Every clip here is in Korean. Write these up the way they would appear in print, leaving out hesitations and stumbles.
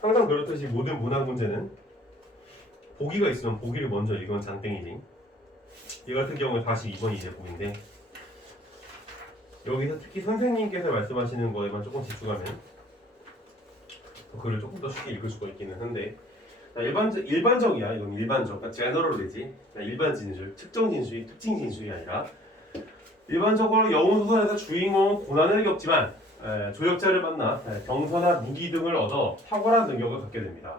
항상 그렇듯이 모든 문학 문제는 보기가 있으면 보기를 먼저 읽으면 장땡이지. 이 같은 경우에 42번이 이제 보기인데 여기서 특히 선생님께서 말씀하시는 거에만 조금 집중하면 글을 조금 더 쉽게 읽을 수가 있기는 한데 일반적이야. 이건 일반적, 그러니까 제너럴이지. 일반 진술, 특정 진술이 특징 진술이 아니라 일반적으로 영웅 소설에서 주인공은 고난을 겪지만 조력자를 만나 병서나 무기 등을 얻어 탁월한 능력을 갖게 됩니다.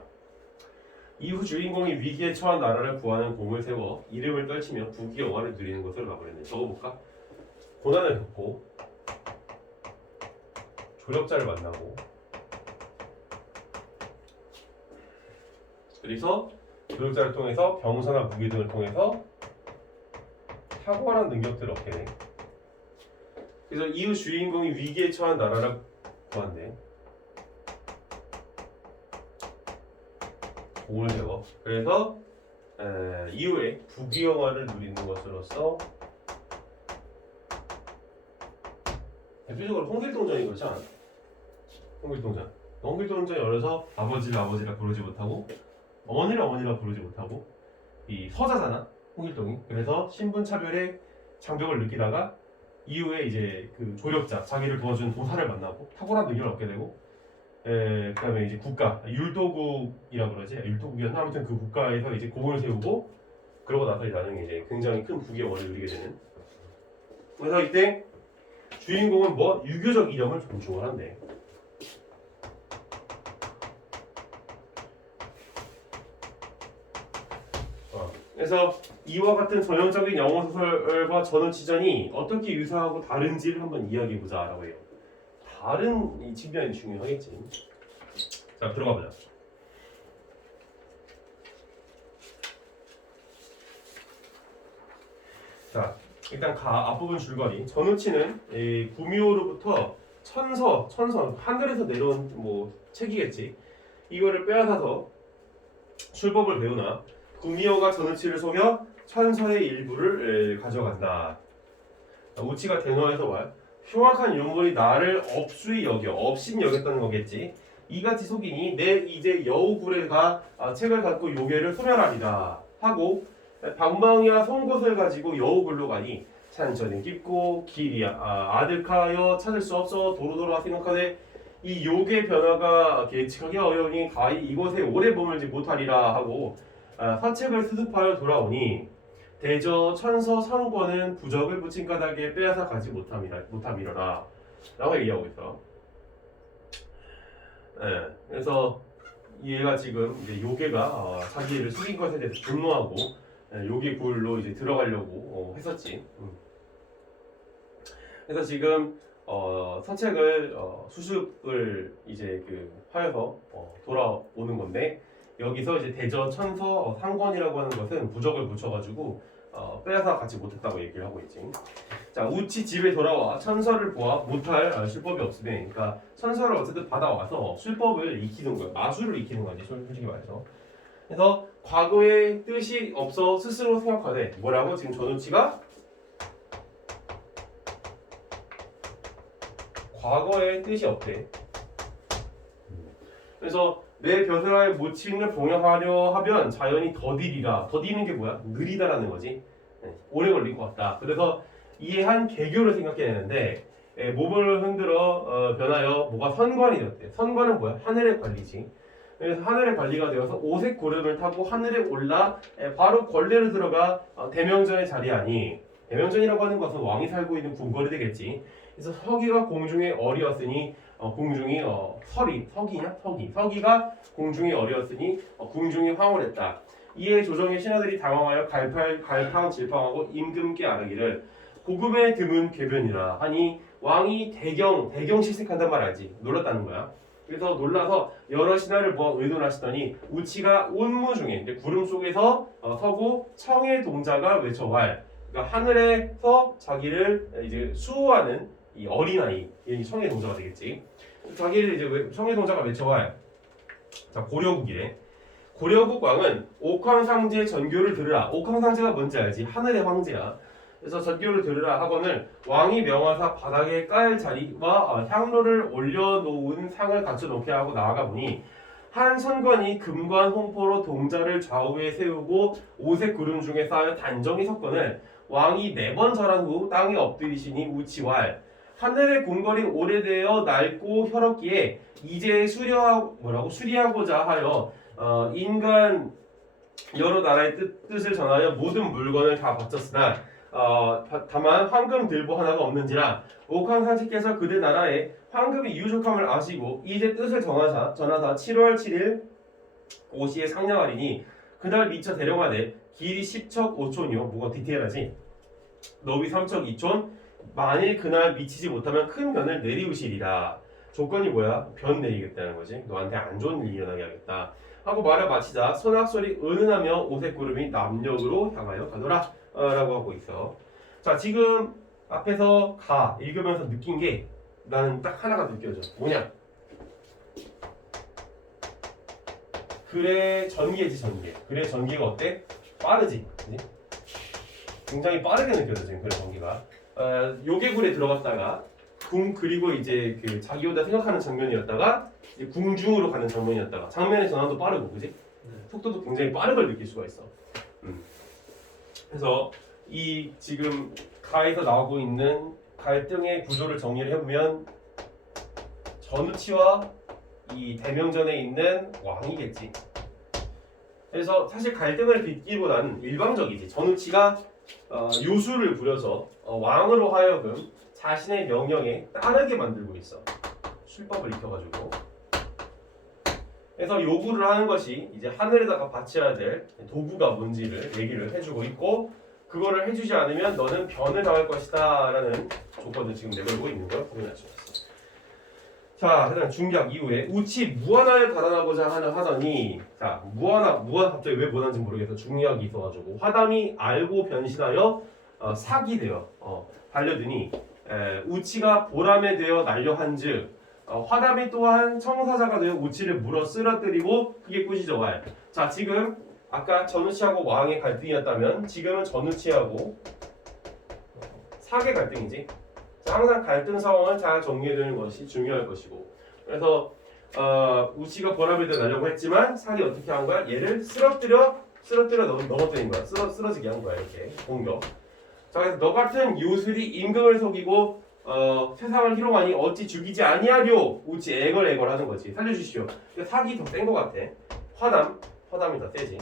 이후 주인공이 위기에 처한 나라를 구하는 공을 세워 이름을 떨치며 부귀 영화를 누리는 것을 막으려는. 적어볼까? 고난을 겪고 조력자를 만나고 그래서 조력자를 통해서 병사나 무기 등을 통해서 탁월한 능력들을 얻게 돼. 그래서 이후 주인공이 위기에 처한 나라를 구한대. 공을 세워. 그래서 이후에 부귀영화를 누리는 것으로서 대표적으로 홍길동전이 그렇지 않아? 홍길동전. 홍길동전이 어려서 아버지를 아버지라 부르지 못하고 어머니를 어머니라 부르지 못하고 이 서자잖아 홍길동이. 그래서 신분 차별의 장벽을 느끼다가 이후에 이제 그 조력자 자기를 도와준 도사를 만나고 탁월한 능력을 얻게 되고 그다음에 이제 국가 율도국이라 그러지 율도국이었나 아무튼 그 국가에서 이제 공을 세우고 그러고 나서 나중에 이제 굉장히 큰 부귀영화를 누리게 되는. 그래서 이때 주인공은 뭐 유교적 이념을 존중을 한대. 그래서 이와 같은 전형적인 영어 소설과 전후치전이 어떻게 유사하고 다른지를 한번 이야기해보자라고 해요. 다른 이 측면이 중요하겠지. 자, 들어가 보자. 자, 일단 앞부분 줄거리. 전후치는 구미호로부터 천서 하늘에서 내려온 뭐 책이겠지. 이거를 빼앗아서 술법을 배우나 구미호가 전우치를 속여 천서의 일부를 가져간다. 우치가 대노에서 말 흉악한 유물이 나를 업수히 여겨 업신 여겼다는 거겠지. 이같이 속이니 내 이제 여우굴에 가 책을 갖고 요괴를 소멸하리라 하고 방망이와 송곳을 가지고 여우굴로 가니 산천이 깊고 길이 아득하여 찾을 수 없어 도로도로와 생각하되 이 요괴 변화가 계측하기 어려우니 가히 이곳에 오래 머물지 못하리라 하고 사책을 수습하여 돌아오니 대저 천서 상권은 부적을 붙인 까닭에 빼앗아 가지 못함이러라 라고 얘기하고 있어. 그래서 얘가 지금 이제 요괴가 자기를 속인 것에 대해서 분노하고 요괴 굴로 이제 들어가려고 했었지. 그래서 지금 사책을 수습을 이제 하여서 돌아오는 건데. 여기서 이제 대저 천서 상권이라고 하는 것은 부적을 붙여가지고 빼앗아 가지 못했다고 얘기를 하고 있지. 자, 우치 집에 돌아와 천서를 보아 못할 술법이 없으면, 그러니까 천서를 어쨌든 받아와서 술법을 익히는 거야. 마술을 익히는 거지, 솔직히 말해서. 그래서 과거에 뜻이 없어 스스로 생각하되 뭐라고 지금 전우치가 과거에 뜻이 없대. 그래서 내 벼슬아의 모친을 봉양하려 하면 자연히 더디리라. 더디는 게 뭐야? 느리다라는 거지. 오래 걸릴 것 같다. 그래서 이에 한 개교를 생각해내는데 몸을 흔들어 변하여 뭐가 선관이 되었대. 선관은 뭐야? 하늘의 관리지. 그래서 하늘의 관리가 되어서 오색 고름을 타고 하늘에 올라 바로 권례로 들어가 대명전에 자리하니, 대명전이라고 하는 것은 왕이 살고 있는 궁궐이 되겠지. 그래서 서기가 공중에 어리었으니 공중이 서기가 공중에 어리었으니 궁중이 황홀했다. 이에 조정의 신하들이 당황하여 갈팡질팡하고 임금께 아뢰기를 고금에 드문 궤변이라 하니 왕이 대경 실색한단 말 알지? 놀랐다는 거야. 그래서 놀라서 여러 신하를 모아 의논하시더니 우치가 온무 중에 구름 속에서 서고 청의 동자가 외쳐왈, 그러니까 하늘에서 자기를 이제 수호하는 이 어린아이, 이 청의 동자가 되겠지. 자기를 이제 청의 동자가 외쳐왈. 자, 고려국이래. 고려국 왕은 옥황상제 전교를 들으라. 옥황상제가 뭔지 알지? 하늘의 황제야. 그래서 전교를 들으라 하거늘 왕이 명하사 바닥에 깔 자리와 향로를 올려놓은 상을 갖춰놓게 하고 나아가 보니 한 선관이 금관 홍포로 동자를 좌우에 세우고 오색 구름 중에 쌓여 단정히 섰거늘 왕이 4번 절한 후 땅에 엎드리시니 우치왈 하늘의 궁궐이 오래되어 낡고 혈없기에 이제 수리하고자 하여 인간 여러 나라의 뜻을 전하여 모든 물건을 다 바쳤으나 다만 황금 들보 하나가 없는지라 옥황상제께서 그들 나라에 황금이 유족함을 아시고 이제 뜻을 전하사 7월 7일 오시에 상냥하리니 그날 미처 대령하되 길이 10척 5촌이요 뭐가 디테일하지 너비 3척 2촌 만일 그날 미치지 못하면 큰 변을 내리우시리라. 조건이 뭐야? 변 내리겠다는 거지. 너한테 안 좋은 일이 일어나게 하겠다 하고 말을 마치자 소낙소리 은은하며 오색구름이 남녘으로 향하여 가더라 라고 하고 있어. 자, 지금 앞에서 읽으면서 느낀 게 나는 딱 하나가 느껴져. 뭐냐? 글의 전개지, 전개. 글의 전개가 어때? 빠르지? 그치? 굉장히 빠르게 느껴져, 지금 글의 전개가. 요괴굴에 들어갔다가 그리고 이제 그 자기 혼자 생각하는 장면이었다가 이제 궁중으로 가는 장면이었다가 장면의 전환도 빠르고, 그지? 속도도 굉장히 빠른 걸 느낄 수가 있어. 그래서 이 지금 가에서 나오고 있는 갈등의 구조를 정리를 해보면 전우치와 이 대명전에 있는 왕이겠지. 그래서 사실 갈등을 빚기보다는 일방적이지. 전우치가 요술을 부려서 왕으로 하여금 자신의 명령에 따르게 만들고 있어. 술법을 익혀가지고. 그래서 요구를 하는 것이 이제 하늘에다가 바쳐야 될 도구가 뭔지를 얘기를 해주고 있고, 그거를 해주지 않으면 너는 변을 당할 것이다 라는 조건을 지금 내걸고 있는 걸 확인할 수 있어. 자, 그다음 중략 이후에 우치 무한하에 달아나고자 하더니, 자, 무한 갑자기 왜 무한한지 모르겠어. 중략이 있어가지고 화담이 알고 변신하여 사기 되어 달려드니 우치가 보람에 되어 날려한즉 화담이 또한 청사자가 되어 우치를 물어 쓰러뜨리고 그게 끝이죠. 자, 지금 아까 전우치하고 왕의 갈등이었다면 지금은 전우치하고 사계 갈등이지. 항상 갈등 상황을 잘 정리해두는 것이 중요할 것이고, 그래서 우치가 보람에 대해 나려고 했지만 사기 어떻게 한 거야? 얘를 쓰러뜨려 넘어뜨린 거야. 쓰러지게 한 거야. 이렇게 공격. 자, 그래서 너 같은 요술이 임금을 속이고 세상을 희롱하니 어찌 죽이지 아니하려. 우치 애걸 하는 거지. 살려주시오. 사기 더 센 거 같아. 화담이 더 세지.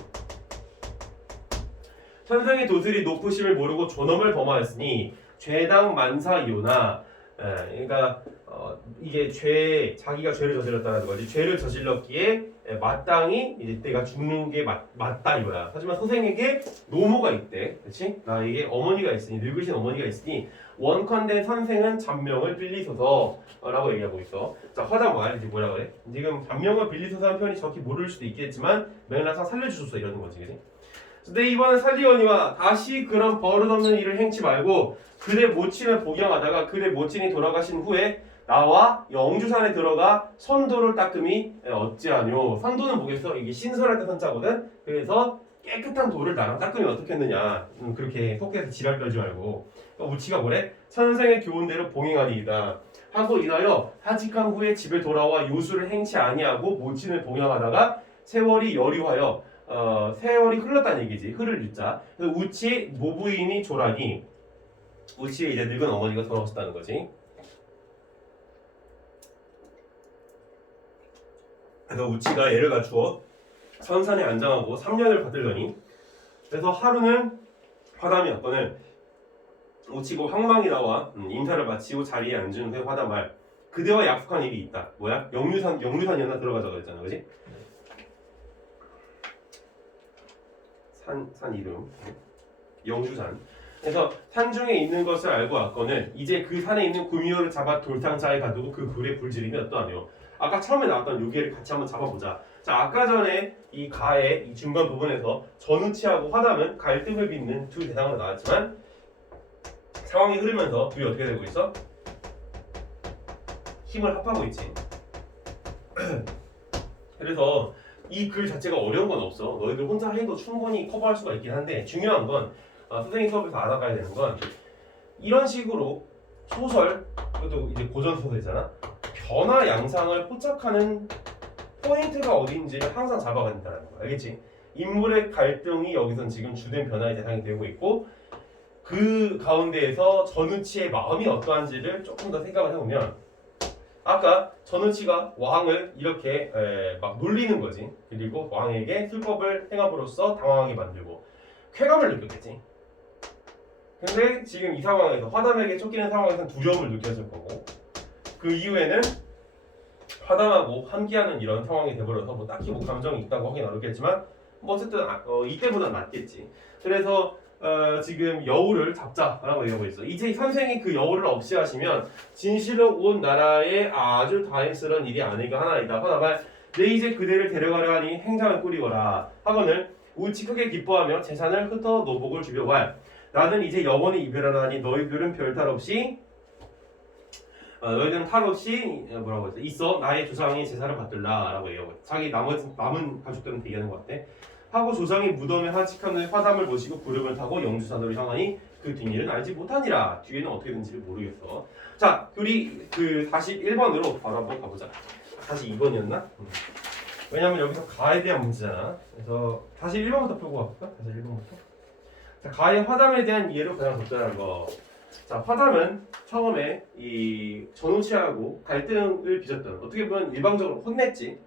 천상의 도술이 높으심을 모르고 존엄을 범하였으니 죄당 만사이오나, 그러니까 이게 자기가 죄를 저질렀다는 거지. 죄를 저질렀기에 마땅히 이제 내가 죽는 게 맞다 이거야. 하지만 소생에게 노모가 있대, 그렇지? 나에게 어머니가 있으니, 늙으신 어머니가 있으니 원컨대 선생은 잔명을 빌리소서라고 얘기하고 있어. 자, 화담 말이지 뭐라 그래? 지금 잔명을 빌리소서라는 표현이 정확히 모를 수도 있겠지만 맥락상 살려주소서 이러는 거지, 그렇지? 근데 이번에 살리오니와 다시 그런 버릇없는 일을 행치 말고 그대 모친을 복양하다가 그대 모친이 돌아가신 후에 나와 영주산에 들어가 선도를 닦음이 어찌하뇨. 선도는 뭐겠어? 이게 신설할 때 선자거든. 그래서 깨끗한 돌을 나랑 닦으면 어떻게 했느냐. 그렇게 속에서 지랄 떨지 말고. 그러니까 우치가 뭐래? 선생의 교훈대로 봉행하리이다 하고 인하여 하직한 후에 집에 돌아와 요술을 행치 아니하고 모친을 봉양하다가 세월이 여류하여 세월이 흘렀다는 얘기지. 흐를 유자. 우치의 모부인이 조라니, 우치의 이제 늙은 어머니가 돌아오셨다는 거지. 그래서 우치가 애를 갖추어 선산에 안장하고 3년을 받들더니, 그래서 하루는 화담이었거늘 우치고 황망이 나와 인사를 마치고 자리에 앉은 후에 화담할 그대와 약속한 일이 있다. 뭐야? 영류산이었나 들어가자고 그랬잖아, 그지? 산 이름 영주산. 그래서 산중에 있는 것을 알고 왔거늘 이제 그 산에 있는 구미호를 잡아 돌탕자에 가두고 그 굴에 불지르면 어떠하뇨. 아까 처음에 나왔던 요괴를 같이 한번 잡아보자. 자, 아까 전에 이 가의 이 중간 부분에서 전우치하고 화담은 갈등을 빚는 두 대상으로 나왔지만 상황이 흐르면서 둘이 어떻게 되고 있어? 힘을 합하고 있지. 그래서 이 글 자체가 어려운 건 없어. 너희들 혼자 해도 충분히 커버할 수가 있긴 한데, 중요한 건 선생님 수업에서 알아가야 되는 건 이런 식으로 소설, 그것도 이제 고전 소설이잖아. 변화 양상을 포착하는 포인트가 어딘지를 항상 잡아간다는 거야. 알겠지? 인물의 갈등이 여기선 지금 주된 변화의 대상이 되고 있고 그 가운데에서 전우치의 마음이 어떠한지를 조금 더 생각을 해보면 아까 전우치가 왕을 이렇게 막 놀리는 거지. 그리고 왕에게 술법을 행함으로써 당황하게 만들고 쾌감을 느꼈겠지. 근데 지금 이 상황에서 화담에게 쫓기는 상황에서는 두려움을 느꼈을 거고 그 이후에는 화담하고 함께하는 이런 상황이 돼버려서 뭐 딱히 뭐 감정이 있다고 하긴 어렵겠지만 뭐 어쨌든 이때보다 낫겠지. 그래서 지금 여우를 잡자라고 얘기하고 있어. 이제 선생이 그 여우를 없이 하시면 진실로 온 나라에 아주 다행스러운 일이 아닐까 하나이다. 하나가 내 이제 그대를 데려가려 하니 행장을 꾸리거라 하거늘 우치 크게 기뻐하며 재산을 흩어 노복을 주려고 나는 이제 영원히 이별하나니 너희들은 별탈 없이 너희들은 탈 없이 뭐라고 했어? 있어 나의 조상이 제사를 받들라 라고 얘기하고 있어. 자기 남은 가족들한테 얘기하는 것 같아. 하고 조상이 무덤에 한직하는 화담을 모시고 구름을 타고 영주산으로 향하니 그 뒷일은 알지 못하니라. 뒤에는 어떻게 된지 모르겠어. 자, 우리 그 41번으로 바로 한번 가보자. 42번이었나? 왜냐면 여기서 가에 대한 문제잖아. 그래서 41번부터 풀고 가볼까? 41번부터. 자, 가의 화담에 대한 이해로 가장 적절한 거. 자, 화담은 처음에 이 전우치하고 갈등을 빚었던 어떻게 보면 일방적으로 혼냈지.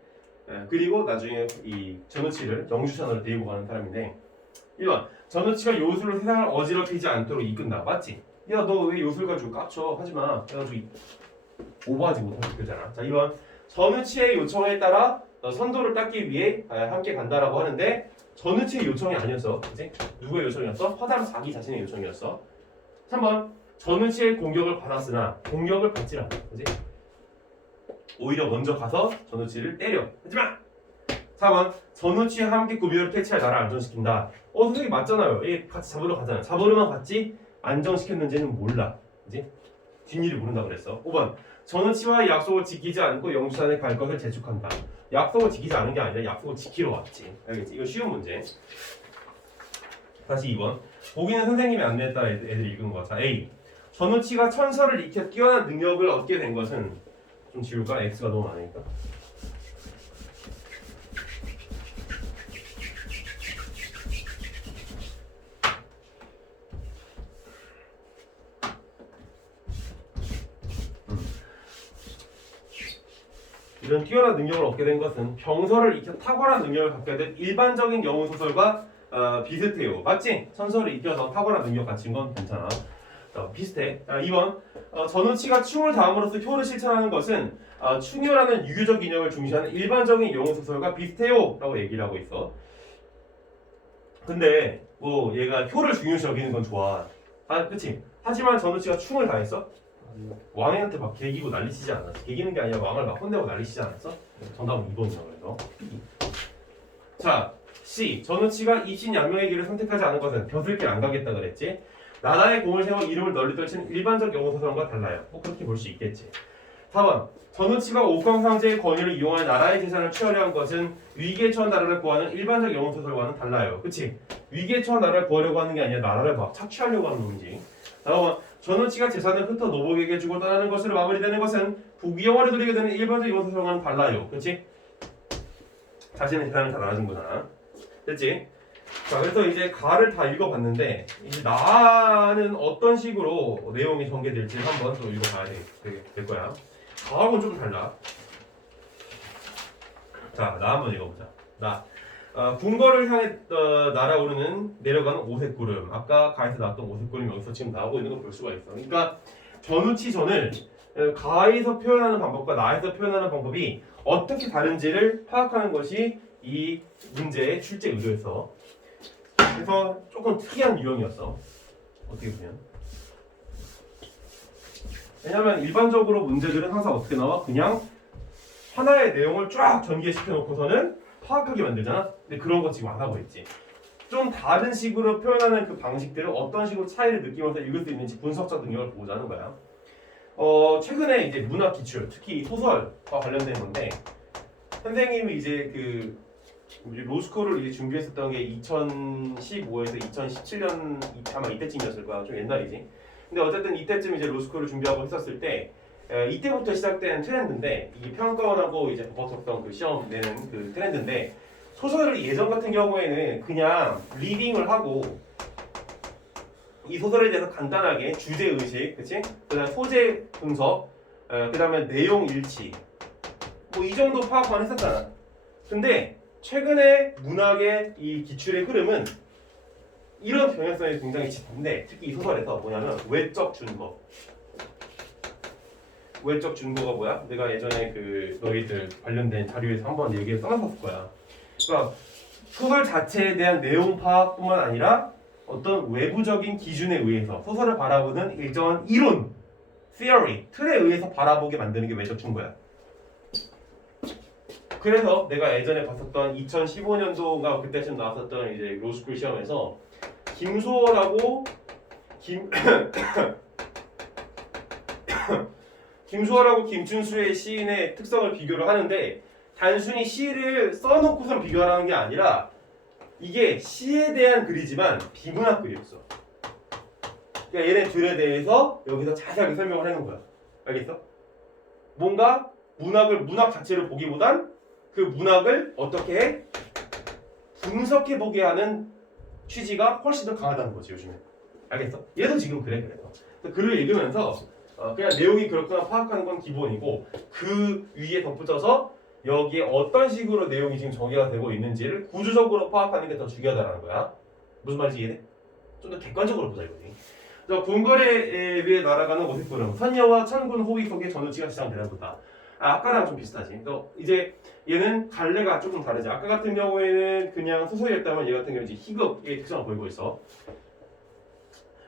그리고 나중에 이 전우치를 영주산으로 데리고 가는 사람인데 1번 전우치가 요술로 세상을 어지럽히지 않도록 이끈다. 맞지? 야 너 왜 요술 가지고 깝쳐 하지마 해가지고 오버하지 못하게 그러잖아. 자 2번 전우치의 요청에 따라 선도를 닦기 위해 함께 간다라고 하는데 전우치의 요청이 아니었어. 그치? 누구의 요청이었어? 화담 자기 자신의 요청이었어. 3번 전우치의 공격을 받았으나 공격을 받질 않아. 그치? 오히려 먼저 가서 전우치를 때려. 하지마! 4번 전우치와 함께 구비를 퇴치할 나라를 안정시킨다. 선생님 맞잖아요. 얘 같이 잡으러 가잖아. 잡으러만 갔지 안정시켰는지는 몰라. 그치? 뒷일을 모른다 그랬어. 5번 전우치와의 약속을 지키지 않고 영주산에 갈 것을 재촉한다. 약속을 지키지 않은 게 아니라 약속을 지키러 왔지. 알겠지? 이거 쉬운 문제. 다시 2번 보기는 선생님의 안내에 따라 애들이 읽은 거. 자 A 전우치가 천서를 익혀 뛰어난 능력을 얻게 된 것은 좀 지울까? X가 너무 많으니까. 이런 뛰어난 능력을 얻게 된 것은 병서를 익혀 탁월한 능력을 갖게 된 일반적인 영웅 소설과 비슷해요. 맞지? 천서를 익혀서 탁월한 능력 갖춘 건 괜찮아. 비슷해. 2번 전우치가 충을 다함으로써 효를 실천하는 것은 충효라는 유교적 이념을 중시하는 일반적인 영웅 소설과 비슷해요 라고 얘기를 하고 있어. 근데 뭐 얘가 효를 중요시 여기는 건 좋아. 그치? 하지만 전우치가 충을 다했어? 왕한테 막 개기고 난리치지 않았어. 개기는 게 아니라 왕을 막 혼내고 난리치지 않았어? 정답은 2번이야. 그래서 자 C 전우치가 입신양명의 길을 선택하지 않은 것은 벼슬길 안 가겠다 그랬지. 나라의 공을 세워 이름을 널리 떨치는 일반적 영웅소설과 달라요. 뭐 그렇게 볼 수 있겠지. 4번 전우치가 옥황상제의 권위를 이용하여 나라의 재산을 취하려 한 것은 위기에 처한 나라를 구하는 일반적 영웅소설과는 달라요. 그치? 위기에 처한 나라를 구하려고 하는 게 아니라 나라를 막 착취하려고 하는 놈이지. 4번 전우치가 재산을 흩어 노복에게 주고 떠나는 것으로 마무리되는 것은 부귀영화를 누리게 되는 일반적 영웅소설과는 달라요. 그치? 자신의 재산을 다 나눠준 거잖아. 됐지? 자, 그래서 이제 가를 다 읽어봤는데 이제 나는 어떤 식으로 내용이 전개될지 한번 또 읽어봐야 될 거야. 가하고는 좀 달라. 자, 나 한번 읽어보자. 나 궁궐을 향해 날아오르는 내려가는 오색구름. 아까 가에서 나왔던 오색구름이 여기서 지금 나오고 있는 걸 볼 수가 있어. 그러니까 전우치전을 가에서 표현하는 방법과 나에서 표현하는 방법이 어떻게 다른지를 파악하는 것이 이 문제의 출제 의도였어. 그래서 조금 특이한 유형이었어. 어떻게 보면. 왜냐면 일반적으로 문제들은 항상 어떻게 나와? 그냥 하나의 내용을 쫙 전개시켜 놓고서는 파악하게 만들잖아. 근데 그런 거 지금 안 하고 있지. 좀 다른 식으로 표현하는 그 방식들을 어떤 식으로 차이를 느끼면서 읽을 수 있는지 분석적 능력을 보고자 하는 거야. 최근에 이제 문학 기출, 특히 소설과 관련된 건데 선생님이 이제 그 로스쿨을 이제 준비했었던 게 2015에서 2017년 아마 이때쯤이었을 거야. 좀 옛날이지. 근데 어쨌든 이때쯤 이제 로스쿨을 준비하고 했었을 때 이때부터 시작된 트렌드인데 이게 평가원하고 이제 법학석성 그 시험 내는 그 트렌드인데 소설을 예전 같은 경우에는 그냥 리딩을 하고 이 소설에 대해서 간단하게 주제 의식, 그치? 그다음 소재 분석, 그다음에 내용 일치, 뭐 이 정도 파악만 했었잖아. 근데 최근에 문학의 이 기출의 흐름은 이런 경향성이 굉장히 짙은데 특히 이 소설에서 뭐냐면 외적 준거. 외적 준거가 뭐야? 내가 예전에 그 너희들 관련된 자료에서 한번 얘기를 써놨을 거야. 그러니까 소설 자체에 대한 내용 파악뿐만 아니라 어떤 외부적인 기준에 의해서 소설을 바라보는 일정한 이론, theory, 틀에 의해서 바라보게 만드는 게 외적 준거야. 그래서 내가 예전에 봤었던 2015년도인가 그때쯤 나왔었던 이제 로스쿨 시험에서 김소월하고 김소월하고 김춘수의 시인의 특성을 비교를 하는데 단순히 시를 써놓고선 비교하는 게 아니라 이게 시에 대한 글이지만 비문학 글이었어. 그러니까 얘네 둘에 대해서 여기서 자세하게 설명을 해놓은 거야. 알겠어? 뭔가 문학 자체를 보기보단 그 문학을 어떻게 해? 분석해 보게 하는 취지가 훨씬 더 강하다는 거지 요즘에. 알겠어? 얘도 지금 그래. 그래서 글을 읽으면서 그냥 내용이 그렇구나 파악하는 건 기본이고 그 위에 덧붙여서 여기에 어떤 식으로 내용이 지금 전개가 되고 있는지를 구조적으로 파악하는 게 더 중요하다는 거야. 무슨 말인지 이해돼? 좀 더 객관적으로 보자 이거지. 궁궐에 위해 날아가는 오색구름 선녀와 천군 호위 속에 전우치가 시작되나 보다. 아까랑 좀 비슷하지. 이제 얘는 갈래가 조금 다르지. 아까 같은 경우에는 그냥 소설이었다면 얘 같은 경우는 이제 희극의 특성을 보이고 있어.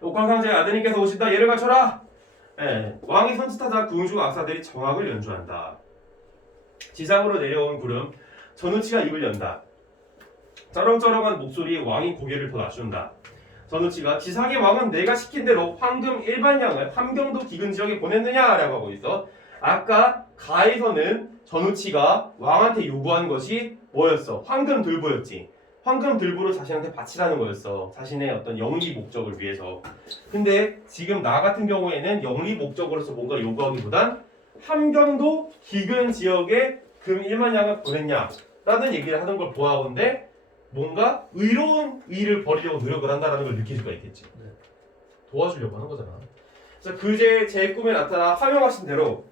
옥황상제의 아드님께서 오신다. 예를 갖춰라. 왕이 선짓하자 궁중 악사들이 정악을 연주한다. 지상으로 내려온 구름 전우치가 입을 연다. 쩌렁쩌렁한 목소리에 왕이 고개를 더 낮춘다. 전우치가 지상의 왕은 내가 시킨 대로 황금 일반량을 함경도 기근 지역에 보냈느냐라고 하고 있어. 아까 가에서는 전우치가 왕한테 요구한 것이 뭐였어? 황금 들보였지. 황금 들보를 자신한테 바치라는 거였어. 자신의 어떤 영리 목적을 위해서. 근데 지금 나 같은 경우에는 영리 목적으로서 뭔가 요구하기보단 함경도 기근 지역에 금 1만 양을 보냈냐라는 얘기를 하는 걸 보아오는데 뭔가 의로운 일을 벌이려고 노력을 한다는 걸 느낄 수가 있겠지. 도와주려고 하는 거잖아. 그래서 그제 제 꿈에 나타나 하명하신 대로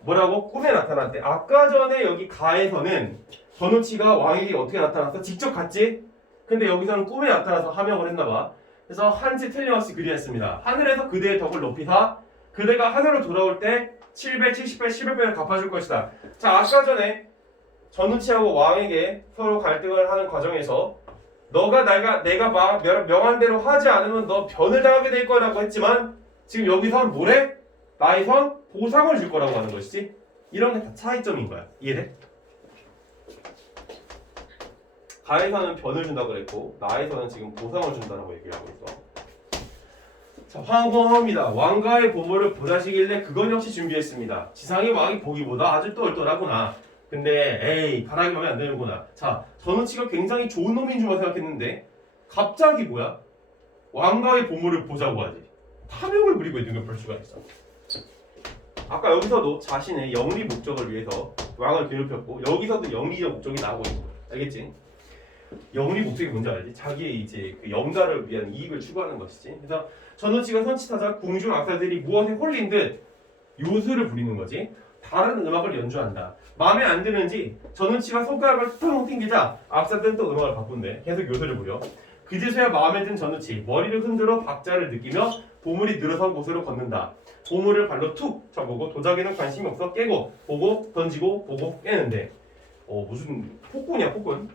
뭐라고? 꿈에 나타났대. 아까 전에 여기 가에서는 전우치가 왕에게 어떻게 나타났어? 직접 갔지? 근데 여기서는 꿈에 나타나서 하명을 했나봐. 그래서 한치 틀림없이 그리했습니다. 하늘에서 그대의 덕을 높이사 그대가 하늘로 돌아올 때 770배, 700배를 갚아줄 것이다. 자, 아까 전에 전우치하고 왕에게 서로 갈등을 하는 과정에서 내가 명한 대로 하지 않으면 너 변을 당하게 될 거라고 했지만 지금 여기선 뭐래? 나에선 보상을 줄 거라고 하는 것이지. 이런 게 다 차이점인 거야. 이해돼? 가에서는 변을 준다고 그랬고 나에서는 지금 보상을 준다고 얘기를 하고 있어. 자, 황호합니다. 왕가의 보물을 보자시길래 그건 역시 준비했습니다. 지상의 왕이 보기보다 아주 똘똘하구나. 근데 에이 바라기 마음에 안 드는구나. 자, 전우치가 굉장히 좋은 놈인 줄만 생각했는데 갑자기 뭐야? 왕가의 보물을 보자고 하지. 탐욕을 부리고 있는 걸 볼 수가 있어. 아까 여기서도 자신의 영리 목적을 위해서 왕을 괴롭혔고 여기서도 영리적 목적이 나오고 있는 거야. 알겠지? 영리 목적이 뭔지 알지? 자기의 이제 그 영가를 위한 이익을 추구하는 것이지. 그래서 전우치가 선짓하자 궁중 악사들이 무엇에 홀린 듯 요술을 부리는 거지. 다른 음악을 연주한다. 마음에 안 드는지 전우치가 손가락을 퉁 튕기자 악사들은 또 음악을 바꾼대. 계속 요술을 부려. 그제서야 마음에 든 전우치 머리를 흔들어 박자를 느끼며 보물이 늘어선 곳으로 걷는다. 보물을 발로 툭 쳐보고 도자기는 관심이 없어 깨고 보고 던지고 보고 깨는데 무슨 폭군이야 폭군.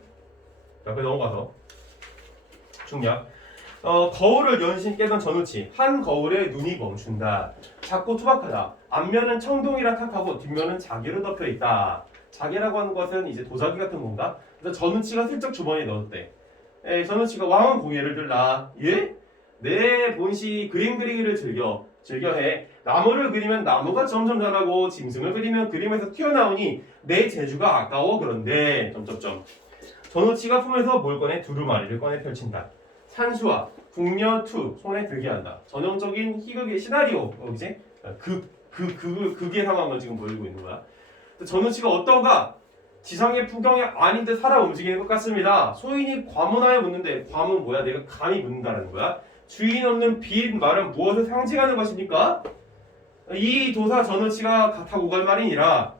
자, 그 넘어가서 중략. 거울을 연신 깨던 전우치 한 거울에 눈이 멈춘다. 작고 투박하다. 앞면은 청동이라 탁하고 뒷면은 자개로 덮여 있다. 자개라고 하는 것은 이제 도자기 같은 건가? 그래서 전우치가 슬쩍 주머니에 넣었대. 전우치가 왕은 공예를 들라. 예? 내 본시 그림 그리기를 즐겨해. 나무를 그리면 나무가 점점 자라고 짐승을 그리면 그림에서 튀어나오니 내 재주가 아까워 그런데 점점점. 전우치가 품에서 뭘 꺼내 두루마리를 꺼내 펼친다. 산수와 궁녀투 손에 들게 한다. 전형적인 희극의 시나리오, 그지? 극 극의 상황을 지금 보이고 있는 거야. 전우치가 어떤가? 지상의 풍경이 아닌 듯 살아 움직이는 것 같습니다. 소인이 과문하여 묻는데 과문 뭐야? 내가 감히 묻는다는 거야? 주인 없는 빈 말은 무엇을 상징하는 것입니까? 이 도사 전우치가 타고 갈 말이니라.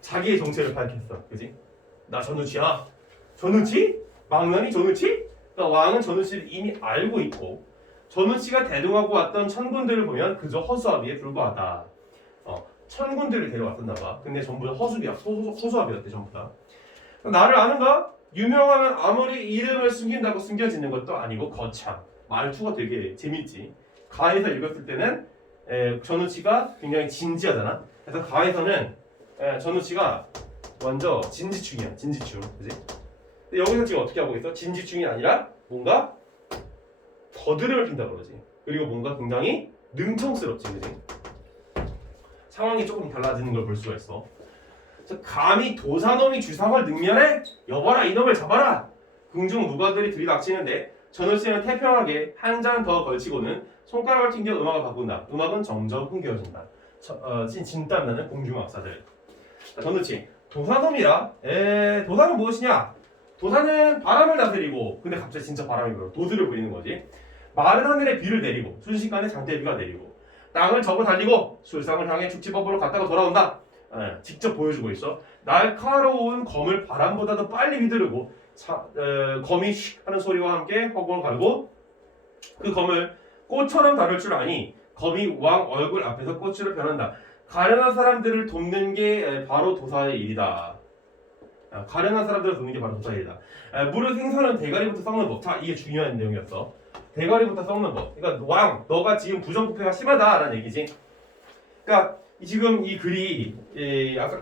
자기의 정체를 밝혔어. 그지? 나 전우치야. 전우치? 망나니 전우치? 그러니까 왕은 전우치를 이미 알고 있고 전우치가 대동하고 왔던 천군들을 보면 그저 허수아비에 불과하다. 천군들을 데려왔었나 봐. 근데 전부 다 허수아비였대 전부 다. 나를 아는가? 유명하면 아무리 이름을 숨긴다고 숨겨지는 것도 아니고 거참. 말투가 되게 재밌지. 가에서 읽었을 때는 전우치가 굉장히 진지하잖아. 그래서 가에서는 전우치가 먼저 진지충이야. 진지충. 그지? 근데 여기서 지금 어떻게 하고 있어? 진지충이 아니라 뭔가 거드름을 핀다 그러지. 그리고 뭔가 굉장히 능청스럽지. 그지? 상황이 조금 달라지는 걸 볼 수가 있어. 감히 도사놈이 주상을 능멸해? 여봐라 이놈을 잡아라. 궁중 누가들이 들이닥치는데 전우치는 태평하게 한 잔 더 걸치고는 손가락을 튕겨 음악을 바꾼다. 음악은 점점 흥겨워진다. 진땀나는 공중악사들. 전우치 도사놈이라? 도사는 무엇이냐? 도사는 바람을 다스리고 근데 갑자기 진짜 바람이 불어. 도수를 부리는 거지. 마른 하늘에 비를 내리고 순식간에 장대비가 내리고 땅을 접어 달리고 술상을 향해 축지법으로 갔다가 돌아온다. 직접 보여주고 있어. 날카로운 검을 바람보다도 빨리 휘두르고 검이 슉 하는 소리와 함께 허공을 가르고 그 검을 꽃처럼 다룰 줄 아니 검이 왕 얼굴 앞에서 꽃으로 변한다. 가련한 사람들을 돕는 게 바로 도사의 일이다. 가련한 사람들을 돕는 게 바로 도사의 일이다. 물을 생선은 대가리부터 썩는 법. 자, 이게 중요한 내용이었어. 대가리부터 썩는 법. 그러니까 왕, 너가 지금 부정부패가 심하다라는 얘기지. 그러니까 지금 이 글이 아까